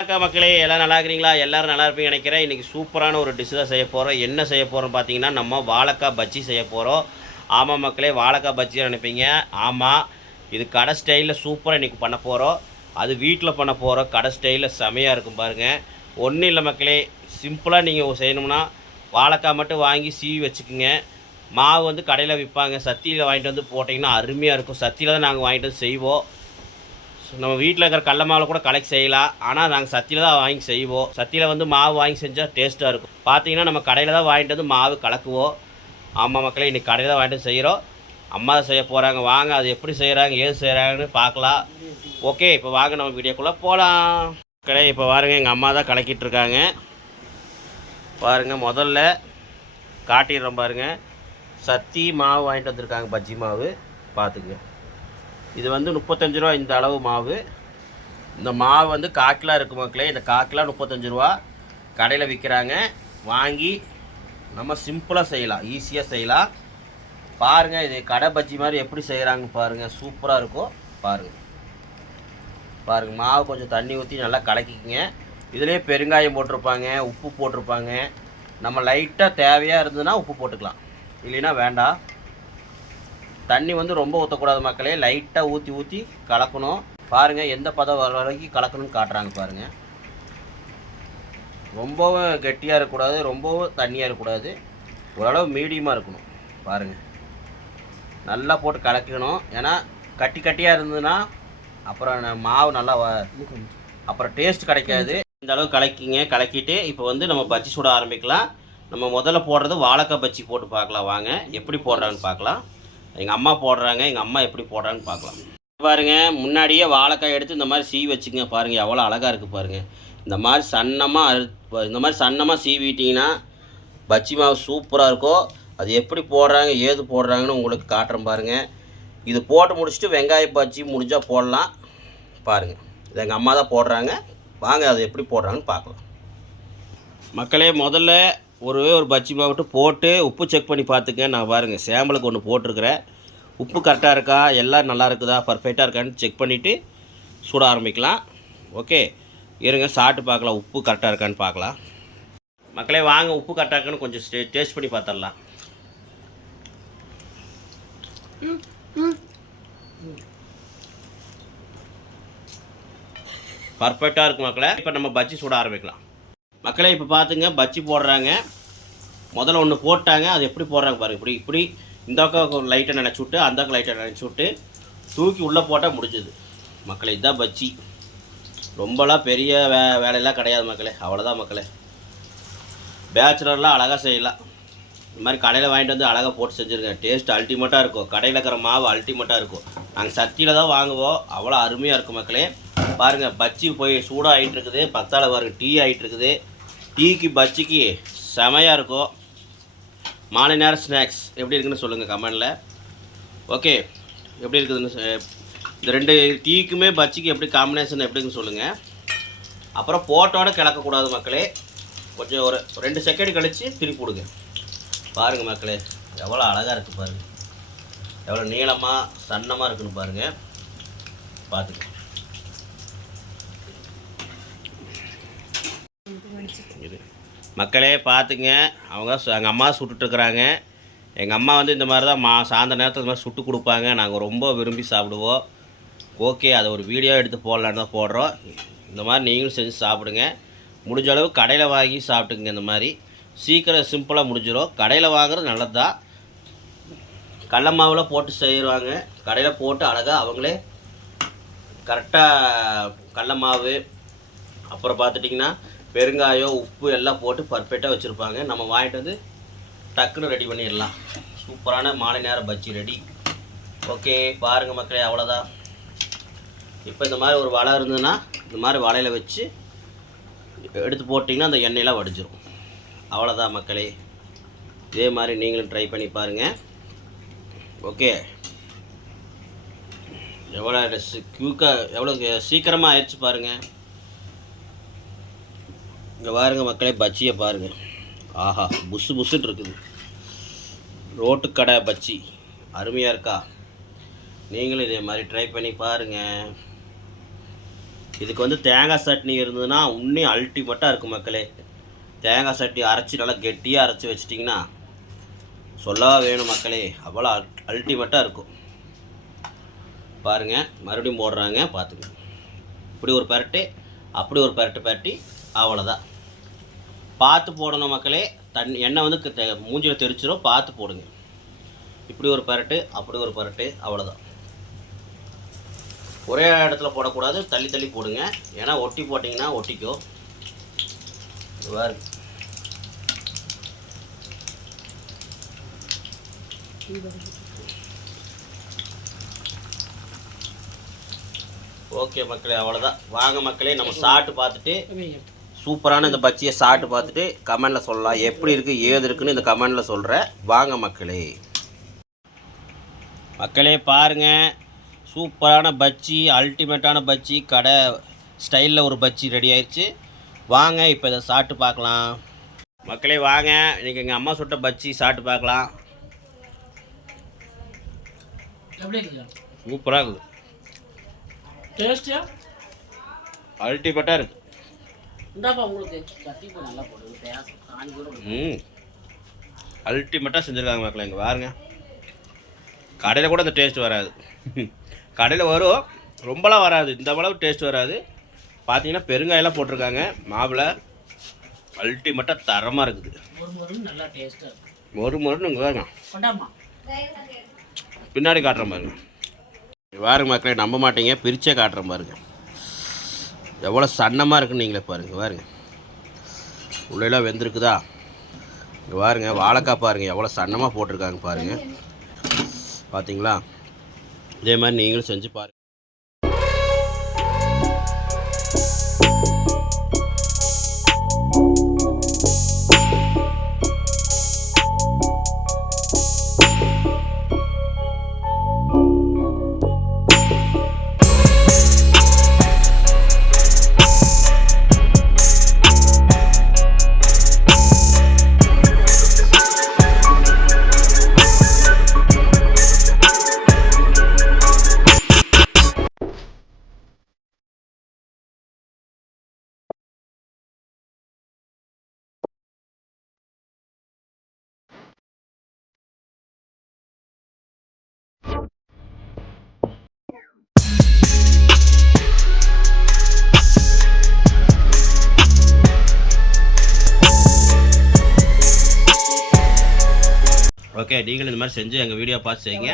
வணக்கம் மக்களே எல்லாம் நல்லா இருக்கிறீங்களா? எல்லாரும் நல்லா இருப்பீங்க நினைக்கிறேன். இன்றைக்கி சூப்பரான ஒரு டிஷ் தான் செய்ய போகிறோம் என்ன செய்ய போகிறோம் பார்த்தீங்கன்னா நம்ம வாழைக்காய் பஜ்ஜி செய்ய போகிறோம் ஆமாம் மக்களே வாழைக்காய் பஜ்ஜி நினைப்பீங்க. ஆமாம் இது கடை ஸ்டைலில் சூப்பராக இன்றைக்கி பண்ண போகிறோம் அது வீட்டில் பண்ண போகிறோம் கடை ஸ்டைலில் செமையாக இருக்கும் பாருங்கள் ஒன்றும் இல்லை மக்களே சிம்பிளாக நீங்கள் செய்யணும்னா வாழைக்காய் மட்டும் வாங்கி சீவி வச்சுக்கோங்க. மாவு வந்து கடையில் விற்பாங்க. சத்தியில் வாங்கிட்டு வந்து போட்டிங்கன்னா அருமையாக இருக்கும். சத்தியில் தான் நாங்கள் வாங்கிட்டு வந்து செய்வோம். நம்ம வீட்டில் இருக்கிற கடல மாவில் கூட கலெக்ட் செய்யலாம். ஆனால் நாங்கள் சத்தியில் தான் வாங்கி செய்வோம். சத்தியில் வந்து மாவு வாங்கி செஞ்சால் டேஸ்ட்டாக இருக்கும். பார்த்தீங்கன்னா நம்ம கடையில் தான் வாங்கிட்டு வந்து மாவு கலக்குவோம். ஆமாம் மக்களே இன்றைக்கி கடையில் தான் வாங்கிட்டு வந்து செய்கிறோம் அம்மா தான் செய்ய போகிறாங்க வாங்க அது எப்படி செய்கிறாங்க ஏது செய்கிறாங்கன்னு பார்க்கலாம். ஓகே இப்போ வாங்க நம்ம வீடியோக்குள்ளே போகலாம் மக்களே இப்போ பாருங்கள் எங்கள் அம்மா தான் கலக்கிட்டு இருக்காங்க. பாருங்கள் முதல்ல காட்டிடுறோம் பாருங்கள் சத்தி மாவு வாங்கிட்டு வந்திருக்காங்க பஜ்ஜி மாவு. பார்த்துக்குங்க இது வந்து முப்பத்தஞ்சு ரூபா இந்த அளவு மாவு. இந்த மாவு வந்து காக்கிலாக இருக்கு மக்களே இந்த காக்கிலாம் முப்பத்தஞ்சு ரூபா. கடையில் விற்கிறாங்க வாங்கி நம்ம சிம்பிளாக செய்யலாம் ஈஸியாக செய்யலாம். பாருங்கள் இது கடை பஜ்ஜி மாதிரி எப்படி செய்கிறாங்க பாருங்கள் சூப்பராக இருக்கும். பாருங்கள் பாருங்கள் மாவு கொஞ்சம் தண்ணி ஊற்றி நல்லா கலக்கிக்கங்க. இதுலேயே பெருங்காயம் போட்டிருப்பாங்க உப்பு போட்டிருப்பாங்க. நம்ம லைட்டாக தேவையாக இருந்ததுன்னா உப்பு போட்டுக்கலாம். இல்லைன்னா வேண்டாம். தண்ணி வந்து ரொம்ப ஊற்றக்கூடாது மக்களே. லைட்டாக ஊற்றி ஊற்றி கலக்கணும். பாருங்கள் எந்த பதம் வர வரைக்கும் கலக்கணும்னு காட்டுறாங்க பாருங்கள் ரொம்பவும் கெட்டியாக இருக்கக்கூடாது ரொம்பவும் தண்ணியாக இருக்கக்கூடாது. ஓரளவு மீடியமாக இருக்கணும். பாருங்கள் நல்லா போட்டு கலக்கணும். ஏன்னா கட்டி கட்டியாக இருந்ததுன்னா அப்புறம் மாவு நல்லா அப்புறம் டேஸ்ட் கிடைக்காது. இந்த அளவு கலக்கிங்க கலக்கிட்டு இப்போ வந்து நம்ம பஜ்ஜி சுட ஆரம்பிக்கலாம். நம்ம முதல்ல போடுறது வாழைக்காய் பஜ்ஜி போட்டு பார்க்கலாம். வாங்க எப்படி போடுறாங்கன்னு பார்க்கலாம். எங்கள் அம்மா போடுறாங்க எங்கள் அம்மா எப்படி போடுறாங்கன்னு பார்க்கலாம். பாருங்கள் முன்னாடியே வாழைக்காய் எடுத்து இந்த மாதிரி சீவி வச்சுக்கங்க பாருங்கள் எவ்வளோ அழகாக இருக்குது பாருங்கள் இந்த மாதிரி சன்னமாக அறு இந்த மாதிரி சன்னமாக சீவிட்டிங்கன்னா பஜ்ஜி மாவு சூப்பராக இருக்கும் அது எப்படி போடுறாங்க ஏது போடுறாங்கன்னு உங்களுக்கு காட்டுறேன் பாருங்கள் இது போட்டு முடிச்சுட்டு வெங்காய பஜ்ஜி முடிஞ்சால் போடலாம். பாருங்கள் இது எங்கள் அம்மா தான் போடுறாங்க. வாங்க அது எப்படி போடுறாங்கன்னு பார்க்கலாம். மக்களே முதல்ல ஒரு ஒரு பஜ்ஜி மாவட்டு போட்டு உப்பு செக் பண்ணி பார்த்துக்க நான் பாருங்கள் சேம்பலுக்கு ஒன்று போட்டிருக்கிறேன். உப்பு கரெக்டாக இருக்கா? எல்லாம் நல்லா இருக்குதா? பர்ஃபெக்டாக இருக்கான்னு செக் பண்ணிவிட்டு சுட ஆரம்பிக்கலாம். ஓகே இருங்க சாப்பிட்டு பார்க்கலாம். உப்பு கரெக்டாக இருக்கான்னு பார்க்கலாம். மக்களே வாங்க உப்பு கரெக்டாக இருக்கான்னு கொஞ்சம் டே- டேஸ்ட் பண்ணி பார்த்துடலாம். பர்ஃபெக்டாக இருக்கும் மக்களே. இப்போ நம்ம பஜ்ஜி சுட ஆரம்பிக்கலாம். மக்களே இப்போ பார்த்துங்க பஜ்ஜி போடுறாங்க. முதல்ல ஒன்று போட்டாங்க அது எப்படி போடுறாங்க பாருங்க. இப்படி இப்படி இந்த பக்கம் லைட்டை நினச்சி விட்டு அந்த பக்கம் லைட்டை நினச்சி விட்டு தூக்கி உள்ளே போட்டால் முடிஞ்சுது. மக்களே இதுதான் பஜ்ஜி. ரொம்பலாம் பெரிய வே வேலையெல்லாம் கிடையாது மக்களே. அவ்வளோதான் மக்களே. பேச்சுலர்லாம் அழகாக செய்யலாம். இந்த மாதிரி கடையில் வாங்கிட்டு வந்து அழகாக போட்டு செஞ்சுருங்க. டேஸ்ட் அல்டிமேட்டாக இருக்கும். கடையில் இருக்கிற மாவு அல்டிமேட்டாக இருக்கும். நாங்கள் சத்தியில் தான் வாங்குவோம். அவ்வளோ அருமையாக இருக்கும் மக்களே. பாருங்கள் பஜ்ஜி போய் சூடாக ஆகிட்டு இருக்குது. பத்தாள் பாருங்க டீ ஆகிட்டு இருக்குது. டீக்கு பஜ்ஜிக்கு செமையாக இருக்கும். மாலை நேரம் ஸ்நாக்ஸ். எப்படி இருக்குன்னு சொல்லுங்கள் கமெண்டில். ஓகே எப்படி இருக்குதுன்னு இந்த ரெண்டு டீக்குமே பஜ்ஜிக்கு எப்படி காம்பினேஷன் எப்படின்னு சொல்லுங்கள் அப்புறம் போட்டோட கிளக்கக்கூடாது மக்களே. கொஞ்சம் ஒரு ரெண்டு செகண்ட் கழித்து திருப்பி விடுங்க பாருங்கள் மக்களே எவ்வளோ அழகாக இருக்குது பாருங்கள் எவ்வளோ நீளமாக சன்னமாக இருக்குன்னு பாருங்கள் பார்த்துக்கோங்க இது மக்களே பார்த்துங்க. அவங்க சு- எங்கள் அம்மா சுட்டுட்ருக்குறாங்க எங்கள் அம்மா வந்து இந்த மாதிரி தான் மா சாயந்தர நேரத்தில் இந்த மாதிரி சுட்டு கொடுப்பாங்க. நாங்கள் ரொம்ப விரும்பி சாப்பிடுவோம். ஓகே அதை ஒரு வீடியோ எடுத்து போடலான்னு தான் போடுறோம். இந்த மாதிரி நீங்களும் செஞ்சு சாப்பிடுங்க. முடிஞ்ச அளவு கடையில் வாங்கி சாப்பிட்டுங்க இந்த மாதிரி. சீக்கிரம் சிம்பிளாக முடிஞ்சிடும் கடையில் வாங்குறது நல்லது? தான் கடல மாவில் போட்டு செய்வாங்க. கடையில் போட்டு அழகாக அவங்களே கரெக்டாக கடல மாவு அப்புறம் பார்த்துட்டிங்கன்னா பெருங்காயம் உப்பு எல்லாம் போட்டு பர்ஃபெக்டாக வச்சுருப்பாங்க. நம்ம வாங்கிட்டு வந்து டக்குன்னு ரெடி பண்ணிடலாம். சூப்பரான மாலை நேரம் பஜ்ஜி ரெடி ஓகே பாருங்கள் மக்களே அவ்வளோதான் இப்போ இந்த மாதிரி ஒரு வலை இருந்ததுன்னா இந்த மாதிரி வலையில் வச்சு எடுத்து போட்டிங்கன்னா அந்த எண்ணெயெல்லாம் வடிஞ்சிரும். அவ்வளோதான் மக்களே. இதே மாதிரி நீங்களும் ட்ரை பண்ணி பாருங்கள் ஓகே எவ்வளோ க்யூக்காக எவ்வளோ சீக்கிரமாக ஆயிடுச்சு பாருங்கள் இங்கே பாருங்க மக்களே பஜ்ஜியை பாருங்கள் ஆஹா புசு புசுன்னு இருக்குது. ரோட்டு கடை பஜ்ஜி. அருமையாக இருக்கா? நீங்களும் இதே மாதிரி ட்ரை பண்ணி பாருங்கள் இதுக்கு வந்து தேங்காய் சட்னி இருந்ததுன்னா இன்னும் அல்டிமேட்டாக இருக்கும் மக்களே. தேங்காய் சட்னி அரைச்சி நல்லா கெட்டியாக அரைச்சி வச்சிட்டிங்கன்னா சொல்லவா வேணும் மக்களே? அவ்வளோ அல்டிமேட்டாக இருக்கும். பாருங்கள் மறுபடியும் போடுறாங்க பார்த்துக்கோங்க. இப்படி ஒரு பரட்டு அப்படி ஒரு பரட்டு பரட்டி அவ்வளோதான் பார்த்து போடணும் மக்களே. தண்ணி எண்ணெய் வந்து மூஞ்சியில் தெரிச்சிடும் பார்த்து போடுங்க. இப்படி ஒரு பரட்டு அப்படி ஒரு பரட்டு அவ்வளோதான் ஒரே இடத்துல போடக்கூடாது தள்ளி தள்ளி போடுங்க. ஏன்னா ஒட்டி போட்டிங்கன்னா ஒட்டிக்கும் பாருங்க ஓகே மக்களே அவ்வளோதான் வாங்க மக்களே நம்ம சாப்பிட்டு பார்த்துட்டு சூப்பரான இந்த பச்சியை சாப்பிட்டு பார்த்துட்டு கமெண்டில் சொல்லலாம். எப்படி இருக்குது ஏது இருக்குன்னு இந்த கமெண்டில் சொல்கிறேன் வாங்க மக்களே. மக்களே பாருங்க. சூப்பரான பச்சி அல்டிமேட்டான பச்சி. கடை ஸ்டைலில் ஒரு பச்சி ரெடி ஆயிடுச்சு வாங்க இப்போ இதை சாப்பிட்டு பார்க்கலாம். மக்களே வாங்க. இன்றைக்கி எங்கள் அம்மா சுட்ட பச்சி சாப்பிட்டு பார்க்கலாம். சூப்பராக இருக்குது டேஸ்டியா அல்டிமேட்டாக இருக்குது இந்தாப்பா உங்களுக்கு நல்லா போடுது கூட. ம். அல்டிமேட்டாக செஞ்சுருக்காங்க மக்களே இங்கே பாருங்க. கடையில் கூட இந்த டேஸ்ட் வராது. கடையில் வரும். ரொம்பலாம் வராது. இந்த அளவு டேஸ்ட் வராது. பார்த்தீங்கன்னா பெருங்காயெல்லாம் போட்டிருக்காங்க. மாவில் அல்டிமேட்டாக தரமாக இருக்குது. ஒரு முறை இங்கே பாருங்க. பின்னாடி காட்டுறேன் பாருங்க. பாருங்க மக்களே நம்ப மாட்டீங்க. பிரிச்சே காட்டுறேன் பாருங்க. எவ்வளோ சன்னமாக இருக்குன்னு நீங்களே பாருங்கள் பாருங்கள் உள்ளெல்லாம் வெந்திருக்குதா? இங்கே பாருங்க வாழைக்காய் பாருங்கள் எவ்வளோ சன்னமாக போட்டிருக்காங்க பாருங்கள் பார்த்தீங்களா இதே மாதிரி நீங்களும் செஞ்சு பாருங்கள் ஓகே நீங்களும் இந்த மாதிரி செஞ்சு எங்கள் வீடியோ பார்த்து செய்யுங்க.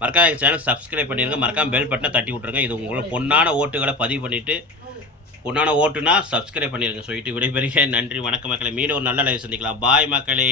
மறக்காம எங்கள் சேனல் சப்ஸ்கிரைப் பண்ணிடுங்க மறக்காம பெல் பட்டனை தட்டி விட்ருங்க இது உங்களோட பொண்ணான ஓட்டுகளை பதிவு பண்ணிவிட்டு பொண்ணான ஓட்டுனா சப்ஸ்கிரைப் பண்ணிடுங்க சொல்லிட்டு விடைபெறுகிறேன். நன்றி வணக்கம் மக்களே. மீண்டும் ஒரு நல்ல லைவ் சந்திக்கலாம். பாய் மக்களே.